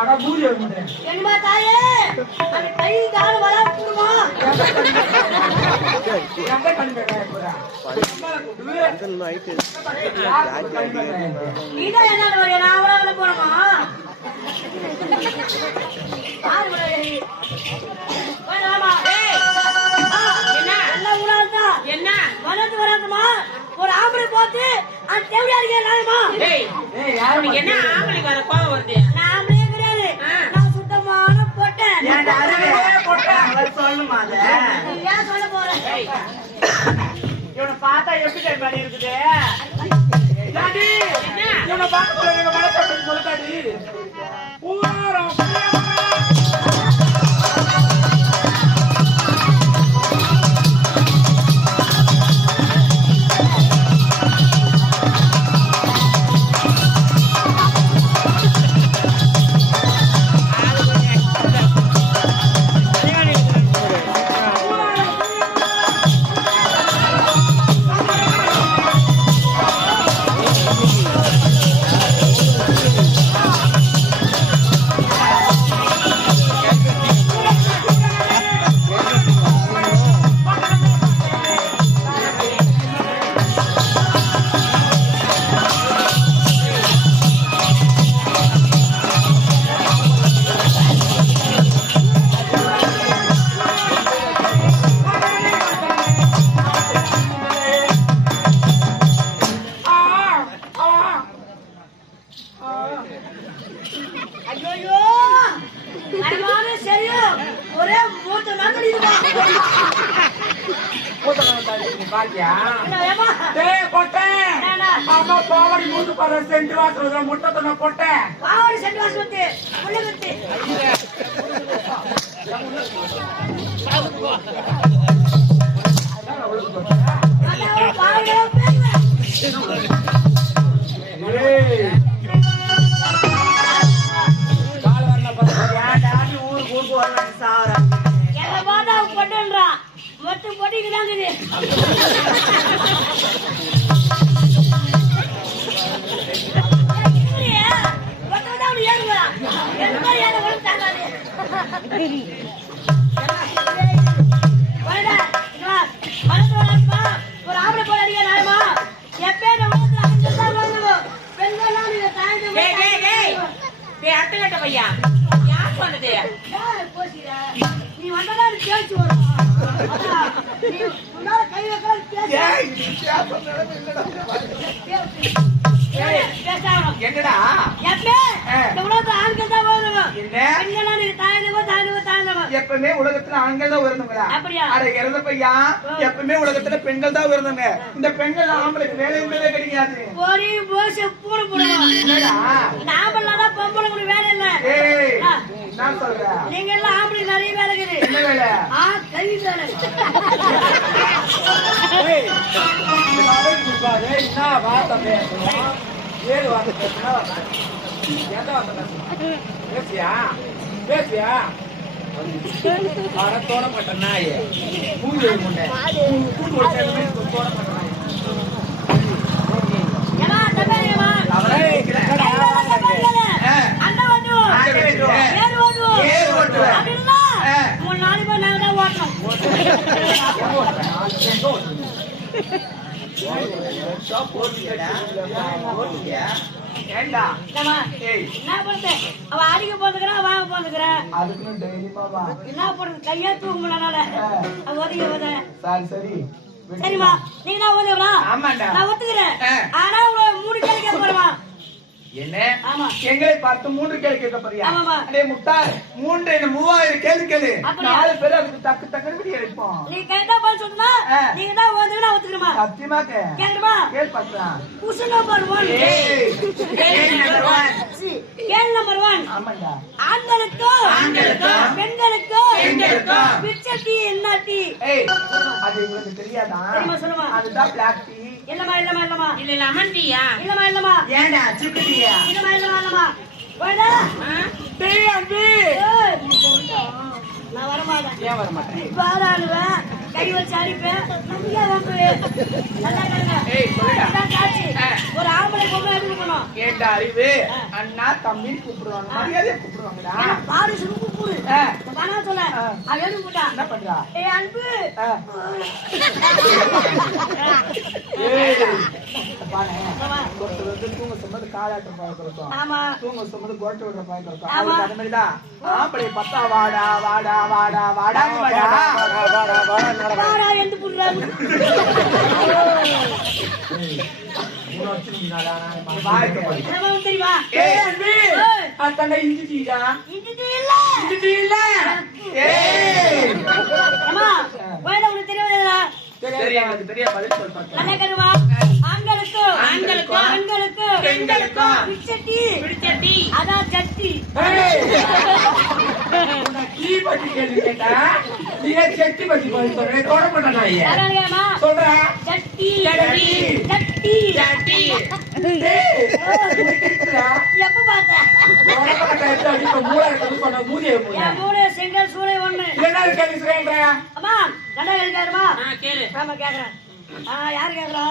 அட, மூதேவி முண்டை. என்னமா தாயே? அந்த கை கூடுமா போறா? நீதான் என்ன வரைய? நான் போறமா ஏய் என்ன? வளர்ந்து வராதுமா ஒரு ஆம்பளை பார்த்து அந்த தேவடியா இருக்கே நாயமா ஏய், யார் என்ன ஆம்பளைக்கு வர கோவம் வருது? ஏன்டா அருவே போட்டேன்? நீ ஏன் சொல்ல போற இவனை பார்த்தா எப்படி தெரியுமா நீ இருக்குது? இவனை பார்க்க போல மனசு டேய், கொட்டை. என்னடா? அம்மா பாவாடி மூந்து பாரு, சென்ட் வாசல் பாவாடி வந்து அதான் பாவாடியே நீ வந்ததா? எனக்கு பேச்சு வரும். என்னடா ஆண்கள் தான். எப்பவுமே உலகத்துல ஆண்கள் தான் உயர்ந்தவங்களா? அப்படியா? அட இறந்த பையா? எப்பவுமே உலகத்துல பெண்கள் தான் உயர்ந்தவங்க. இந்த பெண்கள் ஆம்பளைக்கு வேலை என்பதே கிடையாது ஆம்பளைலாம் பொம்பளை கூட வேலை இல்ல. ஏய் ஆ. என்ன சொல்ற நீங்க எல்லாம் ஆம்பளை நிறைய வேலை இருக்குது. என்ன வேலை ஆ, கல்வி வேலை. ஏய், என்ன வார்த்தை பேசணும்? ஏது வார்த்தை பேசணும்? எந்த வார்த்தை பேசணும்? பேசியா? பேசியா? அட, தோட மாட்டேன் நாயே. மூஞ்சி வை முண்டை. கூண்டு ஒரு சேர்ந்து போய் தோட மாட்டேன் நாயே. ஏம்மா, தப்பாதீங்கம்மா. அவரே கடை கையில தப்பாதீங்க. ஆ. அண்ணன் ஓட்டுவோம். ஆட்டை வெட்டுவோம். ஏறு ஓட்டுவோம். ஏறு ஓட்டுவேன். அப்படின்னா, ஆ. மூணு நாலு பேர் நாங்க தான் ஓட்டணும். ஏண்டா ஏம்மா, ஏய் என்ன பண்றது? அவ அடிக்க போந்துக்கிறா, வாங்க போந்துக்கிறா. என்ன பண்றது? கையே தூக்க முடியல. அவ ஒதுங்கி போதே. சரி சரி சரிம்மா, நீங்க தான். நான் ஒத்துக்கிறேன். ஆனா உங்களை மூணு கேள்வி கேட்க போறேம்மா. என்ன? ஆமா. எங்களை பார்த்து மூன்று கேள்வி கேட்க போறியா. அடே முட்டாள் மூன்று என்ன மூவாயிரம் கேள்வி கேளு? நாலு பேர் அதுக்கு தக்கு விடி நீ கரெக்டா பதில் சொன்னா. நீங்க தான் வந்து நான் ஒத்துக்கிறமா சத்தியமா கே. கேக்குறமா கேள் நம்பர் ஒன் ஏய் கேள்வி number one. கேள் நம்பர் ஒன் ஆமாண்டா. ஆண்களுக்கும் ஆண்களுக்கும் பெண்களுக்கும் பெண்களுக்கும் பிச்சை டீ என்ன டீ? ஏய் அது உங்களுக்கு தெரியாதா? தெரியுமா, சொல்லுமா. அதுதான் பிளாக் டீ இல்லம்மா இல்லம்மா இல்லம்மா. இல்ல லெமன் டீயா இல்லம்மா இல்லம்மா. ஏண்டா சுக்கு டீயா நான் வரமாட்டேன் ஏன் வர பாராளுவேன் கை வச்சு அடிப்பேன் நிறைய வம்பு நல்லா கேளுங்க ஒரு ஆம்பளை பொம்பளை எப்படி இருக்கணும் கேட்ட அறிவு அண்ணா தம்பி கூப்பிடுவாங்க மரியாதையா கூப்பிடுவாங்கடா பாரு சுருக்கு கூடு ஆ. தானா சொல்ல ஆ. அவன் எப்படி கூட்டா என்ன பண்றா ஏய் அன்பு பாரு. ஒருத்தர் வந்து தூங்க சொன்னது காலாட்டம் பழக்கம் தூங்க கோட்டை விடுற இருக்கும் ஆம்பளை வாடா வாடா வாடா வாடா பாரா எந்த புடுறாங்க தெரியுமா? ஏய். அன்பி. ஏய். அத்தனை இஞ்சி டீடா இது டீ இல்ல. இஞ்சி டீ இல்ல ஏய். அம்மா வேற உனக்கு தெரியாதா? தெரியாது பதில் சொல் பாக்கலாம் நல்லா கேளுமா ஆண்களுக்கும் ஆண்களுக்கும் பெண்களுக்கும் பெண்களுக்கும் பிச்சை டீ பிடிச்ச டீ அதான் சட்டி டீ பத்தி கேள்வி கேட்டா? நீ செட்டி பத்தி தொட மாட்டேன் கேளுமா சொல்றேன் சட்டி சட்டி. சட்டி சட்டி டேய் உனக்கு இருக்குடா எப்ப பார்த்த? உடம்பு கட்ட எடுத்து அடிப்ப மூளை இருக்குது சொன்ன மூதியை மூளை என் மூணு செங்கல் சூளை ஒண்ணு. என்ன கேள்வி சொல்றேன் அம்மா கண்டா கேட்காருமா ஆ கேளு. ஆமா கேக்குறேன். யாரு கேக்குறா?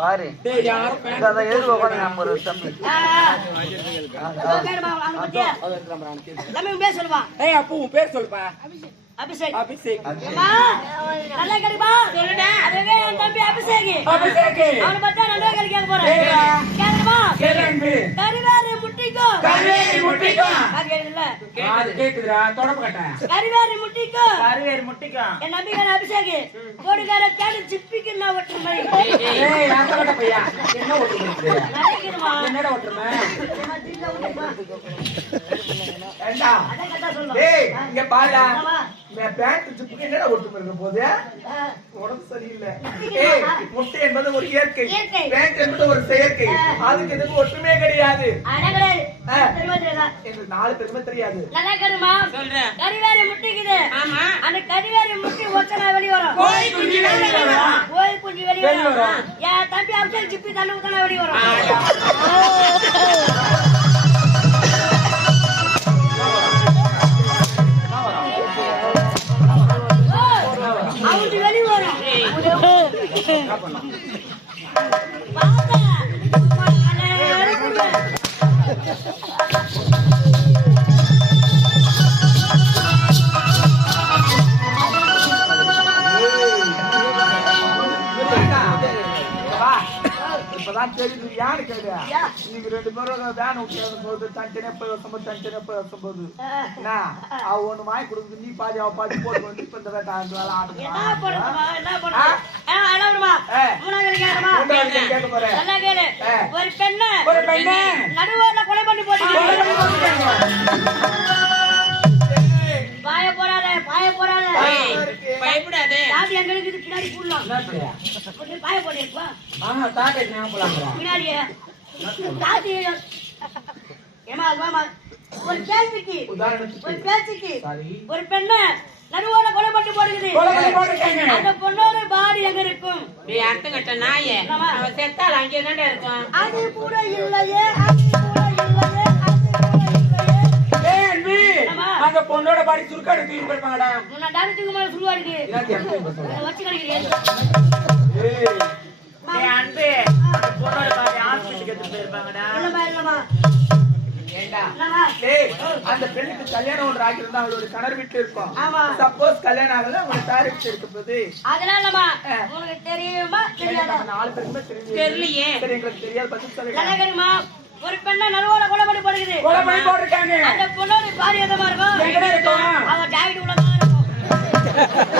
பாரு. எழுதுவ உட்காந்து நம்ம ஒரு தம்பி? அப்போ உன் பேர் சொல்லுப்பா. அபிஷேக். அபிஷேக். அம்மா நல்லா கேளுமா சொல்லுடா. அதுவே என் தம்பி அபிஷேக். அபிஷேக். அவனை பத்தா நல்லா கேள்வி கேட்க போறேன். கேளுமா? கேளு கருவாரி கருவேலி முட்டிக்கும் கேக்குதுடா தொடப்பு கட்டேன் கருவாரி முட்டிக்கும் கருவேறு முட்டிக்கும் என் நம்பிக்கை அபிஷேக். கோடிக்கார கேடு சிப்பிக்கு நான் ஒற்றுமை? ஏய் அந்த கட்ட பையா? என்ன? நினைக்கிறமா என்னடா ஏண்டா? இங்க. இந்த பேண்ட் ஜிப்புக்கு போது ஆ. உடம்பு சரியில்லை. ஏய் முட்டை என்பது ஒரு இயற்கை. பேண்ட் என்பது ஒரு செயற்கை. அதுக்கு ஒற்றுமையே கிடையாது. நாலு பேருமே தெரியாது. நல்லா கேளுமா சொல்றேன். கறிவேறி முட்டிக்குது. ஆமா. அந்த கறிவேறி முட்டி ஒச்சனா வெளிய வரும். கோழி குஞ்சு வெளிய வரும். கோழி குஞ்சு வெளிய வரும். என் தம்பி அபிஷேக் சிப்பி தள்ளு ஊத்தனா வெளிய வரும். தனித்தனியா போய் வரும்போது தனித்தனியா போய் வரும்போது என்ன? அவ ஒண்ணு வாங்கி கொடுக்குது. நீ பாதி அவ பாதி போட்டு வந்து இப்ப இந்த வேட்டை ஆண்டு வேலை என்ன ஆடுமா பண்ணுமா என்ன பண்ணுமா ஆ அழகுமா. மூணாவது கேக்குறமா கேட்க போறேன் நல்லா கேளு. ஒரு பெண்ணு. ஒரு பெண்ணு. நடுவோட கொலை பண்ணி போட்டு. பாய போறாத பாய போறாத பயப்படாதே. சாதி எங்க இருக்குது பின்னாடி போடலாம் என்ன பாய ஆமா ஞாபகம். பின்னாடியே. ஒரு கேள்விக்கு ஒரு உதாரணத்துக்கு பேச்சுக்கு சரி ஒரு பெண்ணு நடுவோட கொலை பண்ணி போடுகிறது. அந்த பொண்ணோட பாடி எங்க இருக்கும் அர்த்தம் கட்ட நாயே. அவ செத்தால் அங்கே தான்டா இருக்கும் அது கூட இல்லையே அது கூட இல்லையே? அந்த பொண்ணோட பாடி சுருக்காடு தூக்கி போயிருப்பாங்கடா நான் டாக்டருக்கு மேல? வச்சு கிடைக்கிறேன் அன்பு பொண்ணோட இல்லம்மா இல்லம்மா அந்த பெண்ணுக்கு கல்யாணம் ஒன்று ஆகியிருந்தா அவளோட கணவர் வீட்டுல இருக்கும். சப்போஸ் கல்யாணம் ஆகல அவங்க வீட்டுல இருக்க போது. உனக்கு தெரியுமா? தெரியாதா? நாலு பேருக்குமே தெரியலையே. சரி எங்களுக்கு தெரியாது பதில் சொல்லுங்க. ஒரு பெண்ணை நடுவோட கொலை பண்ணி போடுகிறது. கொலை பண்ணி போட்டிருக்காங்க. அந்த பொண்ணோட பாடி எதமா இருக்கும்? இருக்கும்? அவ ஜாக்கெட் உள்ள தான் இருக்கும்.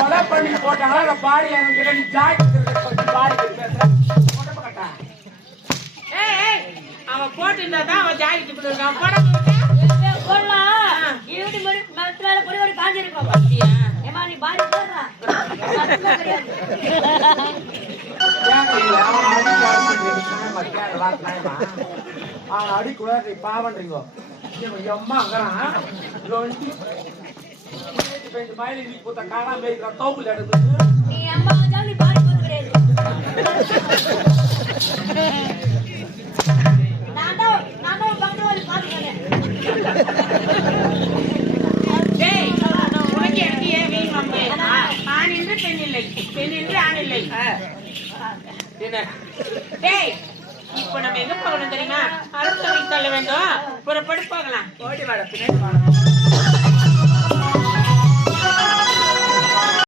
கொலை பண்ணி போட்டாங்களா அந்த நீ ஜாக்கெட் பேசுற. உடம்பு கட்டா ஏய் ஏய் அவன் போட்டு தான் அவன் விட்டா ஏய், போடலாம். ஈவிடி மணி மரத்துல பொடி பொடி நீ பாதி? அவன் அடிச்சுட்டு நியாயமா, கேக்குறா, நியாயமா? அவன் அடிக்கூடாது, பாவன்றீங்க. இப்ப இந்த மயிலை நீ பூத்த காணாம மேய்க்கிற தோப்புல எடுத்து நீ அம்மா வந்தாலும் நீ பாதி போறது